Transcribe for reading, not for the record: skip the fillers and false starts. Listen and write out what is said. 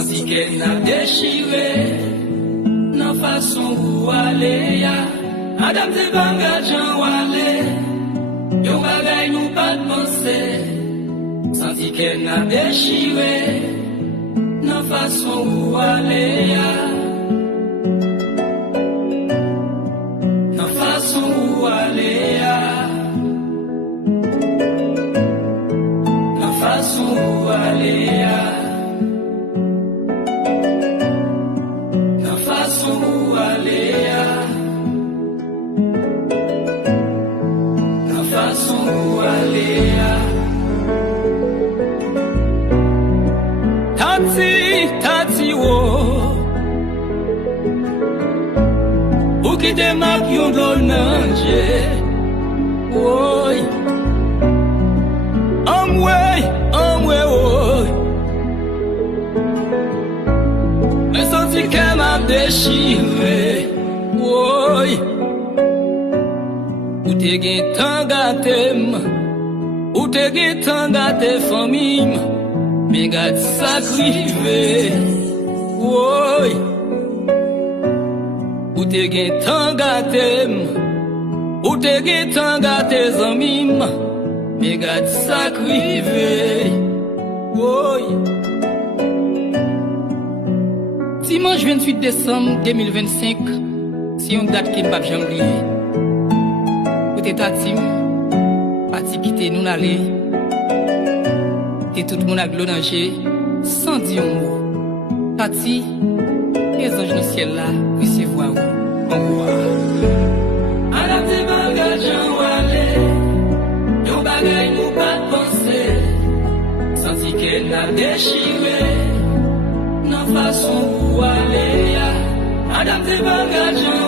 Santi qu'elle n'a déchiré, nan façon où aller ya. Madame te banga jan wale, yon bagay nou pas penser. Santi qu'elle n'a déchiré, nan façon où aller ya. Nan façon où aller ya. Nan façon où aller ya. Tati wo, ou qui démarque yon drôle nanje, woy, amwe woy, mais senti qu'elle m'a déchiré, woy, ou te gen tan gatem, ou te gen tan gate famille. Mais gade sacrivé, woy, ou te gen tan gatem, ou te gen tan gate zamim, mais gade sacrivé, woy. Dimanche 28 décembre 2025, c'est une date qui ne va jamais oublier. Ou te tatim, pati quitte nous n'aller. Et tout le monde a glorangé sans dire un mot. Tati, les anges dans le ciel là, recevoir ou en roi. Madame te bagages en wale, yon bagay nous pas penser. Senti qu'elle n'a déchiré, nan façon ou aller ya. Madame te bagages en